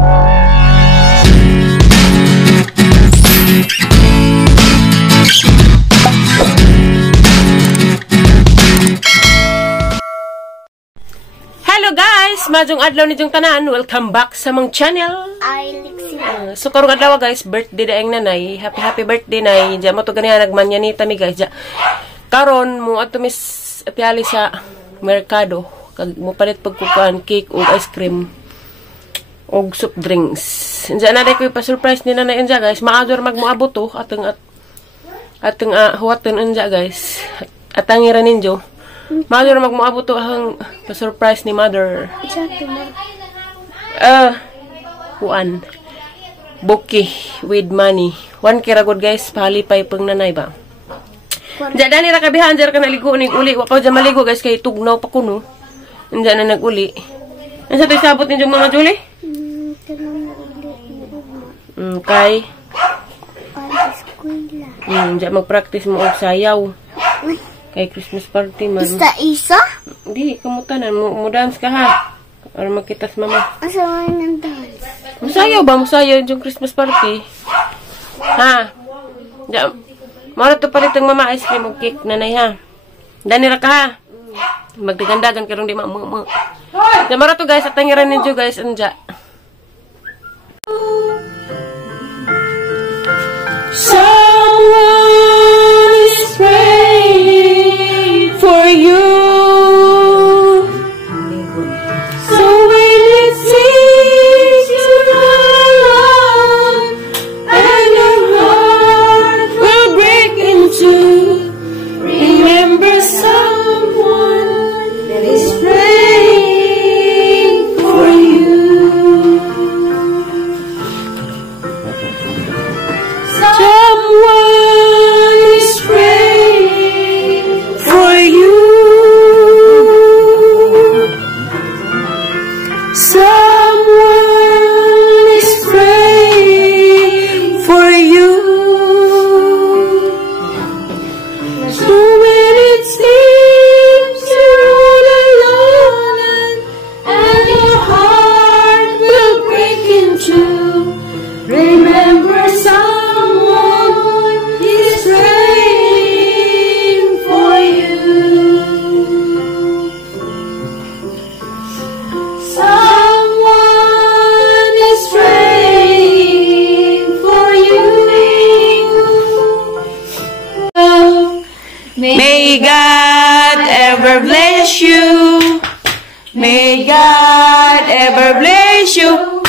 Hello guys! Majong adlaw ni jong tanan. Welcome back sa mong channel. So karong adlaw guys, birthday daing nanay. Happy birthday nay. Diya mo to ganiya nagmanyanita mi guys. Diya. Karon mo ato mis atiali sa merkado. Kag mo palit pagkukuan cake o ice cream og soft drinks. Diya na day ko pa-surprise ni nanay unja guys. Maador magmoabot to atong huwaton unja guys. Atangiran ninyo. Mother magmoabot to ang pa-surprise ni mother. Kuan. Bouquet with money. 1 kiragod guys, palipay pang nanay ba. Diyan na nila kabihan, diyan ka naligo ning uli. Wa pa dyan maligo guys, kay tugnaw pa kuno. Diyan na nag-uli. Ano sa tayo sabot ninyo mga Julie? Kay? Diyan mag-practice mo og sayaw. Kay Christmas party man. Basta isa? Di, kamutanan. Mo dance ka ha. Para magkitas mama. Asa man ng dance? Musayaw ba? Musayaw yung Christmas party. Ha? Diyan. Mara to palit ang mama ice cream o cake nanay ha. Danira ka ha. Magdagandagan karong di ma. Diyan mara to guys. At tangiran ninyo guys. Anja. Someone is praying for you. So when it seems you're alone and your heart will break in two, remember someone is praying for you. Someone is praying for you. Someone is praying for you. So when it seems you're all alone and your heart will break in two, remember someone is praying for you. Someone is praying for you. May God ever bless you. May God ever bless you.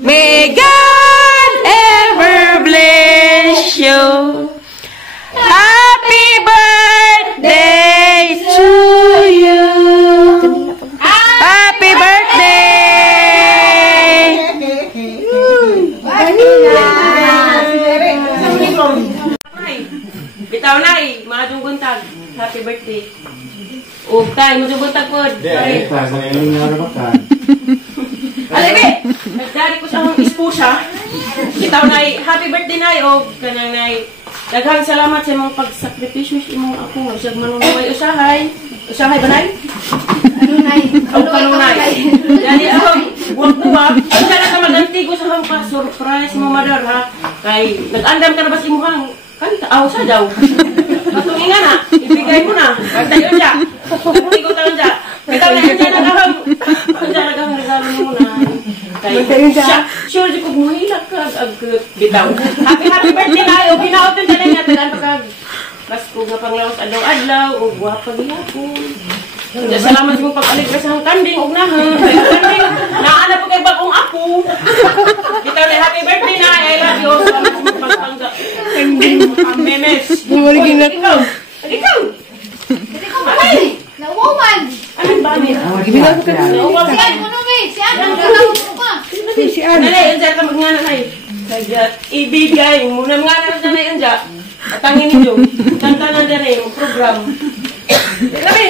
May God ever bless you. Happy birthday to you. Happy birthday. Bitaw na madung buntag. Happy birthday. Og tay madung buntag pod. Dek, sa ini nga ra ka. Alibi! Nagdari ko sa akong ispusa. Bitaw na happy birthday na og kanang nay. Daghang salamat sa imong pagsakripisyo sa imong ako. Siyag manunay usahay. Usahay ba nay? Kanunay. Kanunay. Dali ako, buwag-buwag. Ang sana ka maganti ko sa akong pa-surprise mo, mother, ha? Kay, nag-andam ka na ba sa imuhang kanta? Aw, sa daw. Patungingan na. Ibigay mo na. Tayo dyan. Hindi ko tayo dyan. Ikaw na, yan dyan nagahang. Yan dyan nagahang regalo mo na. Kay, sure, di ko muhilag ka. Bitaw. Happy birthday na. O, pinautin ka na niya. Tagaan pa ka. Pasko nga panglawas adlaw-adlaw. O, guwapag hapon. Salamat sa mong pag-aligras ng kanding. Og na ha. Kanding. Naana po kay bagong apo. Bitaw na, happy birthday na. I love you. Salamat sa mong pagpangga. Kanding. Memes. Ikaw. Ikaw. Ay! Nauwawan! Anong ba amin? Gibilang ko ka. Nauwawan. Siyan mo nung eh! Siyan mo nung pa! Nanay, yan dyan ka mag-ngana na eh. Ibigay mo na mga naras na yan dyan. Atangin ninyo. Kanta na dyan eh, yung program. Kami!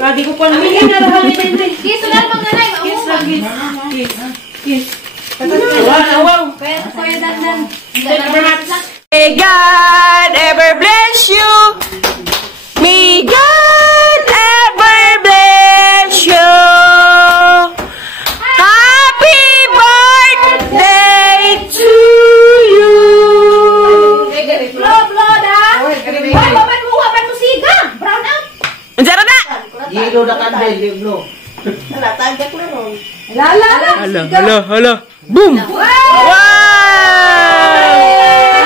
Lagi ko po namin yan, narahal ni Benji. Kiss lang mga nanay! Kiss lang, kiss. Kiss. Wow. Kaya dandan. Thank you very much. May God ever bless you. May God ever bless you. Happy birthday. Hala. Boom! Wow!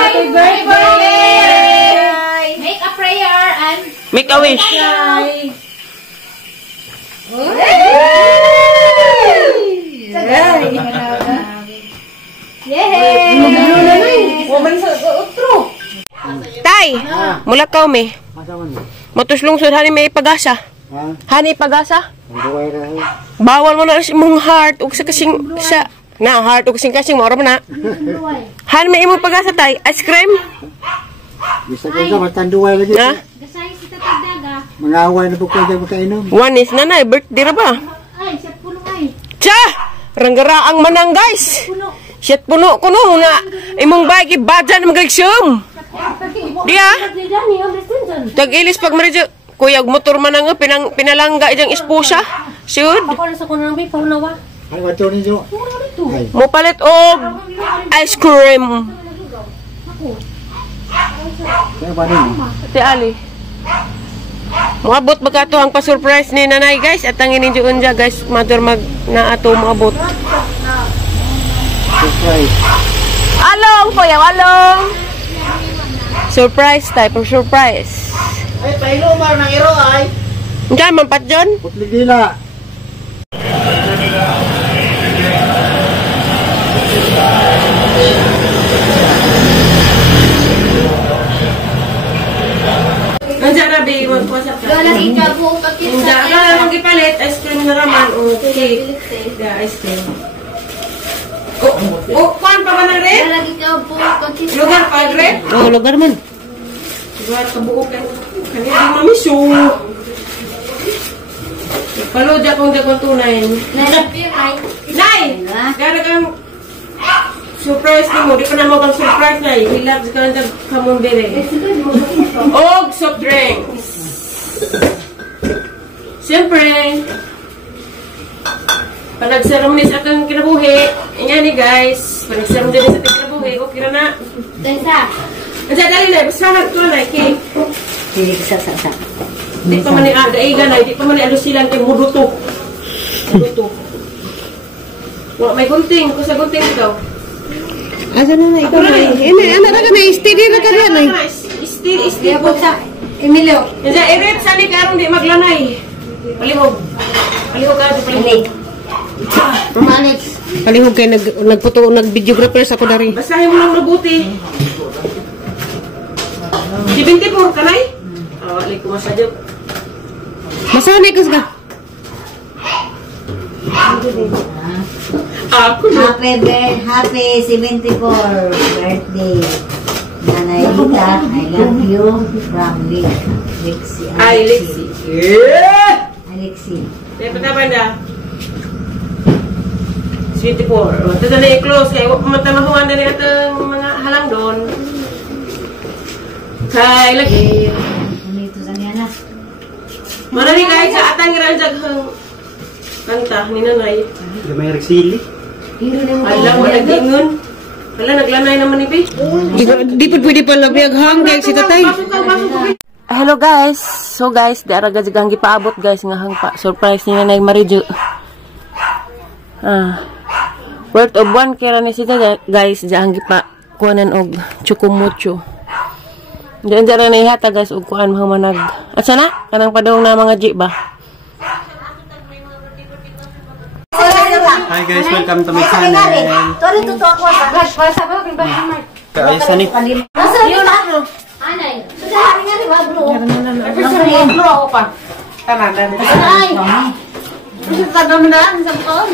Happy birthday! Make a prayer and... Make a wish. Yay! Tay, mula ka me. Masaman mo? Matuslungsod hani may pagasa. Ha? Hani pagasa. Ang duway ka eh. Bawal mo na imong heart ug sa kasing sa na heart ug kasing mo ra na. Han may imong pagasa tay, ice cream. Bisa ka ka matanduway lagi. Ha? Gasay si Tatagdaga. Mga away na po kayo makainom. One is nanay birthday ra ba? Ay, siya puno ay. Cha! Ranggaraang manang guys. Puno. Shit puno kuno nga imong bagi badyan mo gagsyum. Dia. Tag-ilis pag maridyo. Kuya, motor man nga, pinalangga ijang esposa. Sud. Ako na sa kunang bay, paunawa. Ay, wato ninyo. Ay, Mo palit og ice cream. kaya ba ninyo? Ate Ali. Moabot ba kato ang pa-surprise ni nanay guys? At ang ininyo unja guys, mother mag na ato moabot. Surprise. Along, kuya, along. Surprise type of surprise. Ay, pailo mar ng iro ay. Diyan, mampat dyan. Putli dila. Nandiyan na, babe. Mag-WhatsApp ka. Galang ikaw kakita. Nandiyan ka na lang ipalit. Ice cream na raman. O, cake. Yeah, ice cream. Kuan pa ba na rin? Galang ikaw kakita. Lugar pa, rin? Oo, lugar man. Lugar ka buo ka. Kanina di mamiso. Palodya kong dagong tunay. Nasa-piray. Nay! Gara kang surprise ni mo. Di pa na mo kang surprise, Nay. Relax ka lang kamong bere. Og soft drinks. Siyempre, panagseremony sa atong kinabuhi. Inyan ni guys. Panagseremony sa atong kinabuhi. Okay na na. Tesa. Nandiyan, dali na. Basta ko na, cake. Sige, sa. Di pa man ni aga-iga na. Di pa man ni alusilan kay muduto. Muduto. Wala, may gunting. Kung sa gunting ikaw. Asa na na, ikaw na. Ano na ka na, steady na ka na. Still po. Emilio. Nandiyan, i-rip sa ni karong di maglanay. Palihog. Palihog ka. Palihog. Alex. Palihog kayo, nag-videographer sa ko dari. Basahin mo lang mabuti. 74 ka, Nay? Wala ko masadyo. Masanay ka ka. Ako na. Happy 74 birthday. Nanay Rita, I love you from Lexi. Ay, Lexi. Alexi. Kaya pataban na. 74. Ito na i-close. Kaya matamahuan na rin itong mga halang doon. Kaya lagi. Unito sa niya na. Marami kahit sa atang iranjag kanta ni nanay. May reksili. Hala, wala gingon. Hala, naglanay naman ni Pi. Di pa pwede pala biyaghang kaya si tatay. Hello guys. So guys, di ara gajigang gipaabot guys nga hang pa surprise ni Nanay Marijo. Worth of 1 kira ni sita guys, jang gipa kuanan og chukumucho. Diyan dara na ihata guys og kuan mahumanag. At sana kanang padong na mga ji ba. Hi guys, welcome to my channel. Tori to ako sa. Kaayos ni. Nasa yun ako. Anay. Sudah hari nga ni bro. Bro ako pa. Tama na. Ay. Bisa tagaman sa ko.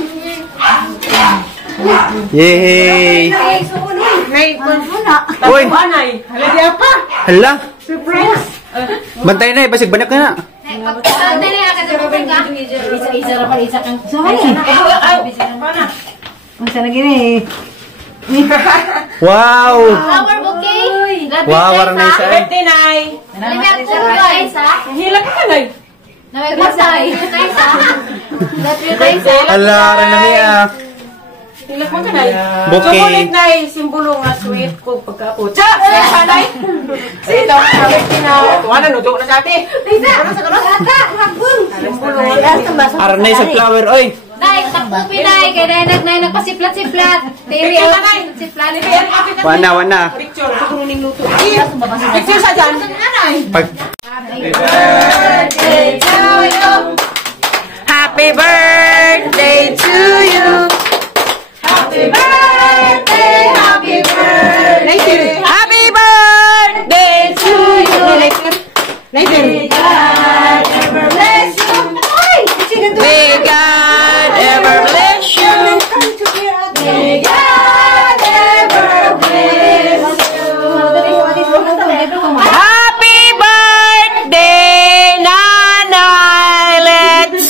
Yay! Nay, Uy! anay. Hala di apa? Hala! Surprise. Bantay na, basig banyak na. Isa ra pa isa kang. Pana. Unsa na gini? Wow! Flower bouquet. Wow, warang na isa eh. Birthday, Nay. Lihat ko guys ha. Hila ka ka, Nay. Naway pasay. Guys ha. Lihat guys ha. Hala, rin na niya. Hilak mo ka na. Bouquet. Chocolate na simbolo nga sweet ko pagkapo. Cha! Sanay! Ito, birthday na. Tuwanan, nudok na sa atin. Ano sa karos? Simbolo nga. Aranay sa flower, oy. Nay, takbo pinay. Kaya nay nagpasiplat-siplat. Tiri, siplat. Wana. Picture. Pagkunin luto. Picture sa dyan. Pag... Birthday to you. Happy birthday to you. Happy birthday, happy birthday. Happy birthday to you. May God ever bless you. May God ever bless you. May God ever bless you. Happy birthday, Nanay. Let's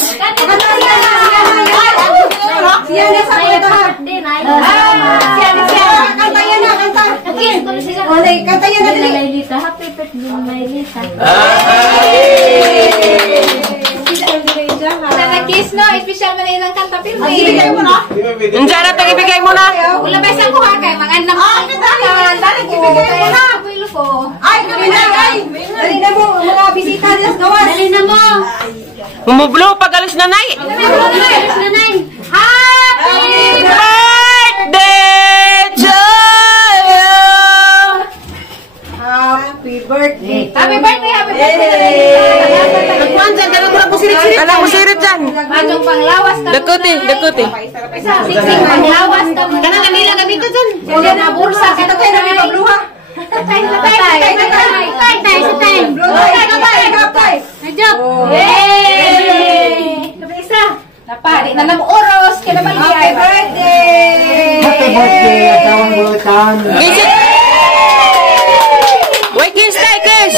Happy birthday, Maylita. Kiss no, special man ilang kanta pero ibigay mo na. Diyan na ito, ibigay mo na. Wala ba isang kuha kay mga anak mo. Dali ibigay mo na. Pulo ko. Ay, kami na, ay! Dali na mo, mga bisita nilas gawas. Dali na mo. Bumublo pag alis na, Nay. Happy Birthday to you. Happy birthday. Happy birthday. Nagkuhan dyan, ganun mo na po sirit-sirit. Kala mo sirit dyan. Bagong panglawas ka. Dakuti. Siksik panglawas ka. Ganun na nila ganito dyan. Wala na bursa ka. Ito kayo na may pabluha. Tay. Kapay. Yay! Isa. Napari na lang oros. Kaya naman Happy birthday. Happy birthday, atawang butan. Wait, kiss, Tay, kiss.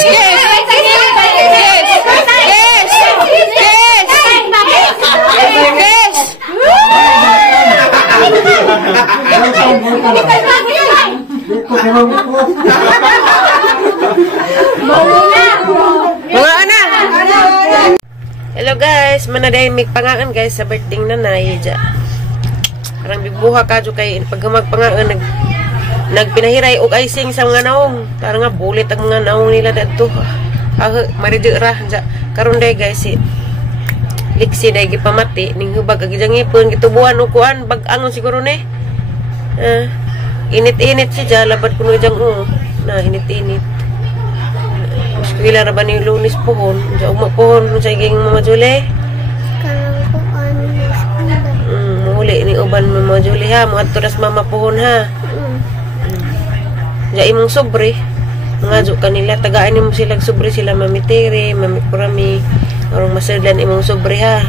Mga ana. Hello guys, manaday mig pangaan guys sa birthday nanay ja. Karang bibuha ka jo kay pag magpangaan nagpinahiray og icing sa mga naong. Para nga bulit ang mga naong nila dadto. Maridira ja. Karon day guys si liksi day gipamati ning hubag agijang ipon gitubuan og kuan bag-angon siguro ni. Init-init siya labad kuno jang na init-init. Kailan na ba ni Lunes pohon? Diyan umapohon sa iging Mama Julie? Muli ni uban Mama Julie ha. Mga turas Mama pohon ha. Diyan imong sobre. Mga kanila. Tagaan mo sila sobre sila Mami Tere, Mami Kurami. Orong masadlan imong sobre ha.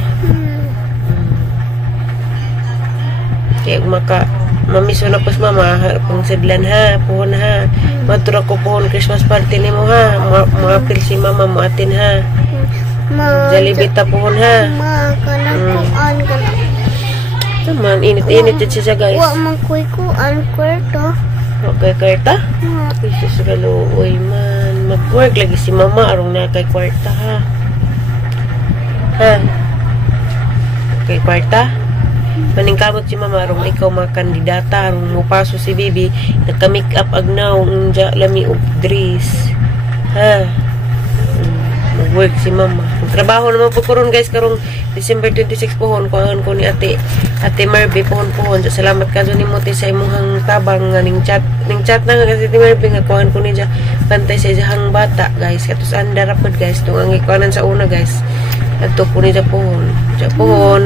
Kaya maka mamiso na pos mama pang sedlan ha, pohon ha. Matura ko pohon Christmas party ni mo ha. Maapil si mama mo atin ha. Jalibita pohon ha. Kanang ka na. Taman, init-init dyan siya guys. Wa man kuan kwarto. Okay, karta? Jesus galuoy man. Mag-work lagi si mama arong na kay kwarta ha. Ha? Okay, kwarta? Maningkamot si mama arong ikaw mga kandidata arong mupaso si Bibi nagka-make up agnaw unja lami og dress ha. Mag-work si mama. Trabaho naman po karon guys karong December 26 pohon kuan ko ni ate Marby pohon. Salamat ka ni mo sa imong tabang nga ning chat na nga si Marby nga kuan ko ni ja bantay sa jahang bata guys katus anda rapod guys tung ang ikuanan sa una guys adto ko ni ja pohon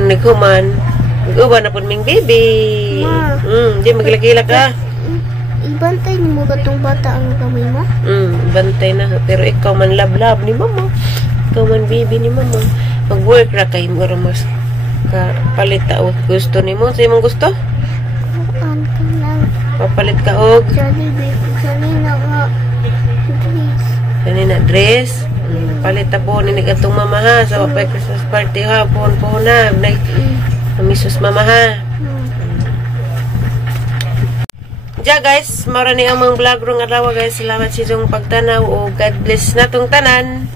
nighuman nag-uban na po ming baby. Di maglagila ka. Ibantay ni mo gatong bata ang kamay mo? Bantay na. Pero ikaw man love ni mama. Ikaw man baby ni mama. Mag-work ra kay mo mas kapalit ta og gusto ni mo. Sa imong gusto? Kuan ka lang. Papalit ka og Jollibee. Kanina nga. Dress. kanina dress. Palit ta po ni gatong mama ha. Sa Christmas party ha. Pohon na. Misus mama ha. Diya guys, mara ni ang mga vlog rong adlaw guys. Salamat sa inyong pagtanaw o God bless natong tanan.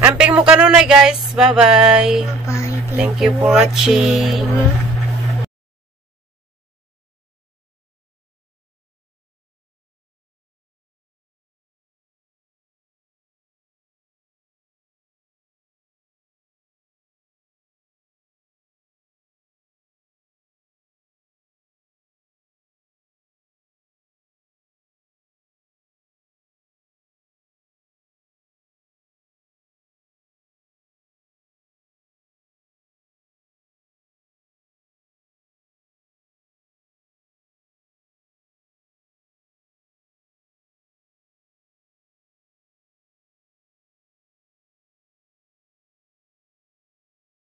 Amping mo kanunay guys. Bye bye. Bye. Thank you for watching.